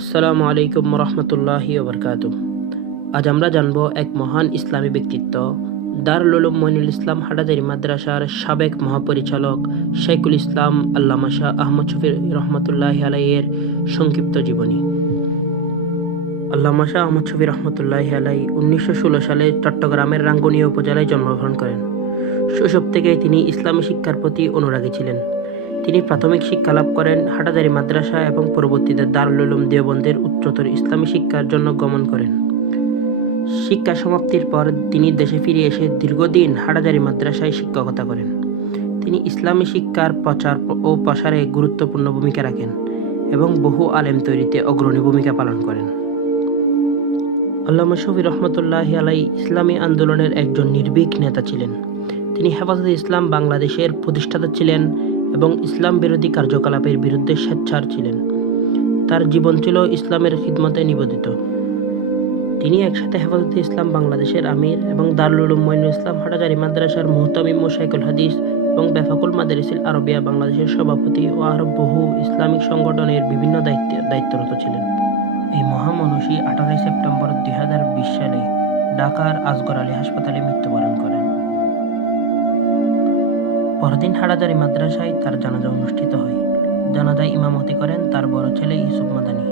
আসসালামু আলাইকুম রহমতুল্লাহি ওবরকাত আজ আমরা জানব এক মহান ইসলামী ব্যক্তিত্ব দারুল মইনুল ইসলাম হাটাজারি মাদ্রাসার সাবেক মহাপরিচালক শেখুল ইসলাম আল্লামা শাহ আহমদ শফির রহমতুল্লাহি আলাইয়ের সংক্ষিপ্ত জীবনী। আল্লামা শাহ আহমদ শফি রহমতুল্লাহি আলাই উনিশশো ষোলো সালে চট্টগ্রামের রাঙ্গুনিয়া উপজেলায় জন্মগ্রহণ করেন। শৈশব থেকে তিনি ইসলামী শিক্ষার প্রতি অনুরাগী ছিলেন। তিনি প্রাথমিক শিক্ষা লাভ করেন হাটাজারি মাদ্রাসা এবং পরবর্তীতে দারুল উলুম দেওবন্দের উচ্চতর ইসলামী শিক্ষার জন্য গমন করেন। শিক্ষা সমাপ্তির পর তিনি দেশে ফিরে এসে দীর্ঘদিন হাটাজারি মাদ্রাসায় শিক্ষকতা করেন। তিনি ইসলামী শিক্ষার প্রচার ও প্রসারে গুরুত্বপূর্ণ ভূমিকা রাখেন এবং বহু আলেম তৈরিতে অগ্রণী ভূমিকা পালন করেন। আল্লামা শফি রহমতুল্লাহ আলাই ইসলামী আন্দোলনের একজন নির্ভীক নেতা ছিলেন। তিনি হেফাজতে ইসলাম বাংলাদেশের প্রতিষ্ঠাতা ছিলেন এবং ইসলাম বিরোধী কার্যকলাপের বিরুদ্ধে স্বেচ্ছার ছিলেন। তার জীবন ছিল ইসলামের খিদমতে নিবেদিত। তিনি একসাথে হেফাজতে ইসলাম, বাংলাদেশের আমির এবং দারুল মইনুল ইসলাম, হাটাজারি মাদ্রাসার মুহতামিম ও শাইকুল হাদিস এবং বেফাকুল মাদারিসিল আরবিয়া বাংলাদেশের সভাপতি ও আরও বহু ইসলামিক সংগঠনের বিভিন্ন দায়িত্বে, দায়িত্বরত ছিলেন। এই মহামনুষী আঠারোই সেপ্টেম্বর দুই হাজার বিশ সালে ঢাকার আসগর আলী হাসপাতালে মৃত্যুবরণ করেন। পরদিন হাড়াজারি মাদ্রাসায় তার জানাজা অনুষ্ঠিত হয়। জানাজায় ইমামতি করেন তার বড় ছেলে ইউসুফ মাদানী।